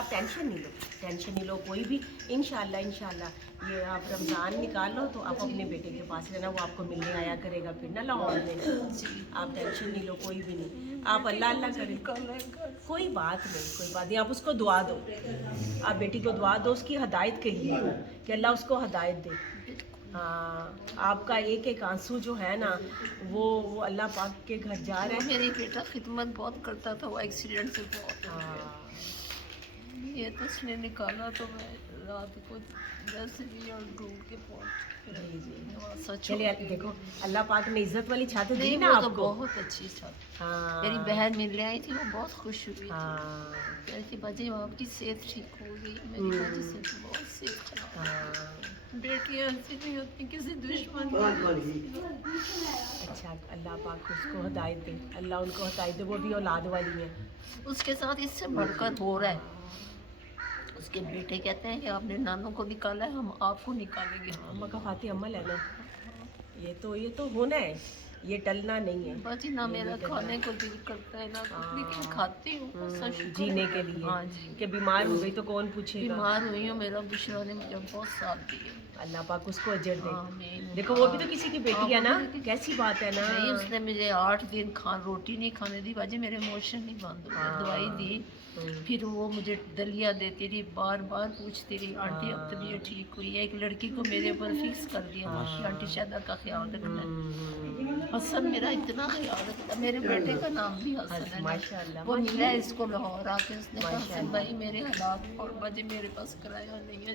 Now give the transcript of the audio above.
आप टेंशन नहीं लो कोई भी। इंशाल्लाह ये आप रमज़ान निकाल लो तो आप अपने बेटे के पास रहना, वो आपको मिलने आया करेगा फिर ना लाहौर में। आप टेंशन नहीं लो कोई भी नहीं, आप अल्लाह अल्लाह करें। कोई बात नहीं, आप उसको दुआ दो, आप बेटी को दुआ दो उसकी हदायत के लिए कि अल्लाह उसको हदायत दे। हाँ, आपका एक एक आंसू जो है ना वो अल्लाह पाक के घर जा रहा है। मेरी बेटा खिदमत बहुत करता था, वो एक्सीडेंट से बहुत हो गया। हाँ, ये तो उसने निकाला तो मैं रात को 10 बजे और ढूंढ के पहुंच। चलिए देखो अल्लाह पाक ने इज्जत वाली छात दी नहीं, ना वो आपको। तो बहुत अच्छी छत। हाँ, मेरी बहन मिलने आई थी, वो बहुत खुश हुई। हाँ, कहती बाजी आपकी सेहत ठीक हो गई। मेरी बाजी से तो बहुत सेहत खराब। हाँ। बेटियां ऐसी नहीं होती किसी दुश्मन की। अच्छा, अल्लाह पाक उसको हदायत दे, अल्लाह उनको हदायत दे, वो भी औलाद वाली है। उसके साथ इससे बढ़कर हो रहा है। उसके बेटे कहते हैं कि आपने नानों को निकाला है, हम आपको निकालेंगे। अम्मा का फाती अमल है ना, ये तो होना है, ये टलना नहीं है। बाजी ना ये मेरा नहीं टलना। खाने को दिल करता है ना कुछ, लेकिन खाती हूँ सब शुक्र जीने है। के लिए। हाँ जी, कि बीमार हो गई तो कौन पूछेगा। बीमार हुई हूँ, मेरा बुशरा ने मुझे बहुत साथ दिया। अल्लाह पाक उसको अजर दे। आमीन। देखो वो भी तो किसी की बेटी है ना, कैसी बात है ना। नहीं, उसने मुझे 8 दिन रोटी नहीं खाने दी बाजी, मेरे इमोशन नहीं बंद हो गए। दवाई दी, फिर वो मुझे दलिया देती रही, बार बार पूछती रही आंटी अब तबीयत ठीक हुई है। एक लड़की को मेरे ऊपर फिक्स कर दिया, माशी आंटी शायदा का ख्याल रखना है। हसन मेरा इतना ख्याल रखता, मेरे बेटे का नाम भी हसन है ना। माशाल्लाह, वो मिला इसको लाहौर आके, उसने कहा हसन भाई मेरे हालात और बाजी मेरे पास किराया नहीं है,